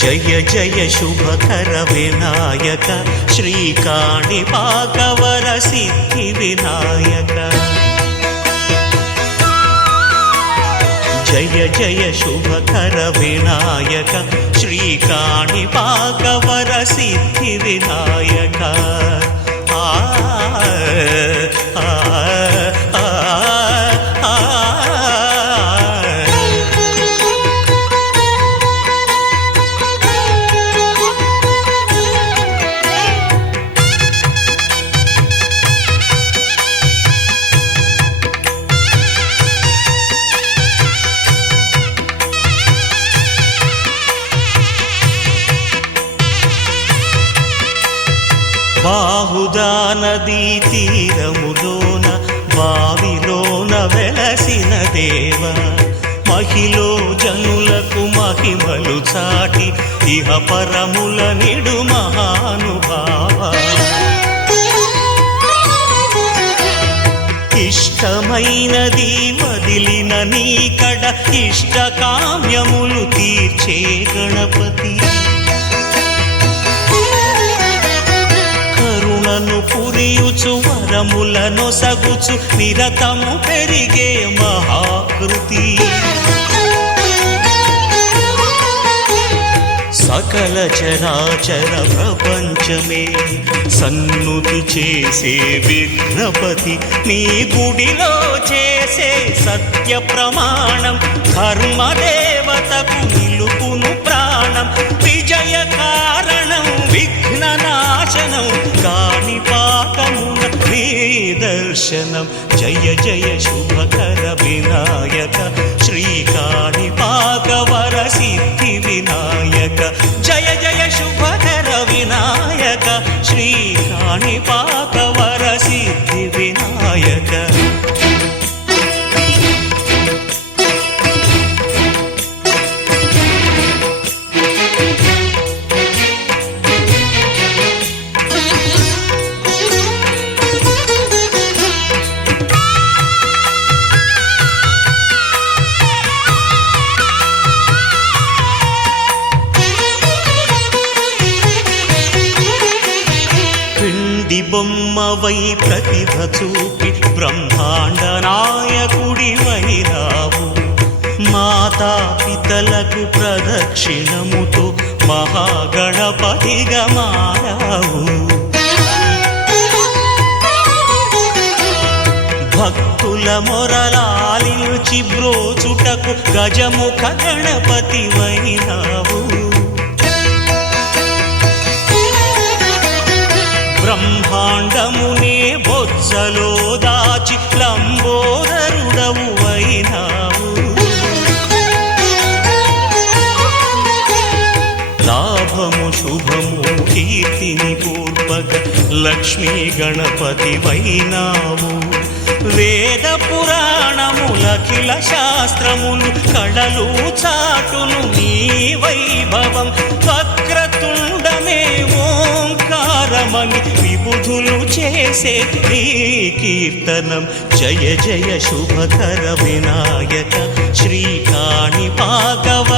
జయ జయ శుభకర వినాయక శ్రీకాణిపాకవర సిద్ధి వినాయక జయ జయ శుభకర వినాయక శ్రీకాణిపాకవర సిద్ధి వినాయక బాహుదా నదీ తీరములోన బావిలోన వెలసిన దేవ మహిలో జనులకు మహిమలు చాటి ఇహ పరముల నిడు మహానుభావ ఇష్టమైనది వదిలిన నీకడ ఇష్టకామ్యములు తీర్చే గణపతి పురియుచు వరములను సగుచు నిరతము పెరిగే మహాకృతి సకల చరాచర ప్రపంచమే సన్నుతి చేసే విఘ్నపతి నీ గుడిలో చేసే సత్య ప్రమాణం ధర్మదేవతకు నిలుపును ప్రాణం విజయ కారణం విఘ్న నాశనం కాణిపాకమున నీ దర్శనం జయ జయ శుభకర వినాయక శ్రీకాణిపాకవర సిద్ధి వినాయక జయ జయ శుభకర వినాయక శ్రీకాణిపాకవర సిద్ధి వినాయక బొమ్మవై ప్రతిభ చూపి బ్రహ్మాండ నాయకుడివైనావు మాతా పితలకు ప్రదక్షిణముతో మహాగణపతిగా మారావు భక్తుల మొరలాలించి బ్రోచుటకు గజముఖ గణపతివైనావు బ్రహ్మాండమునే బొజ్జలో దాచి లంబోదరుడవు అయినావు లాభము శుభము కీర్తిని పూర్వక లక్ష్మీ గణపతి వైనావు వేద పురాణములఖిల శాస్త్రములు కళలు చాటును నీ వైభవం వక్రతుండమే ఓంకారమని విబుధులు చేసే నీ కీర్తనం జయ జయ శుభకర వినాయక శ్రీకాణిపాకవ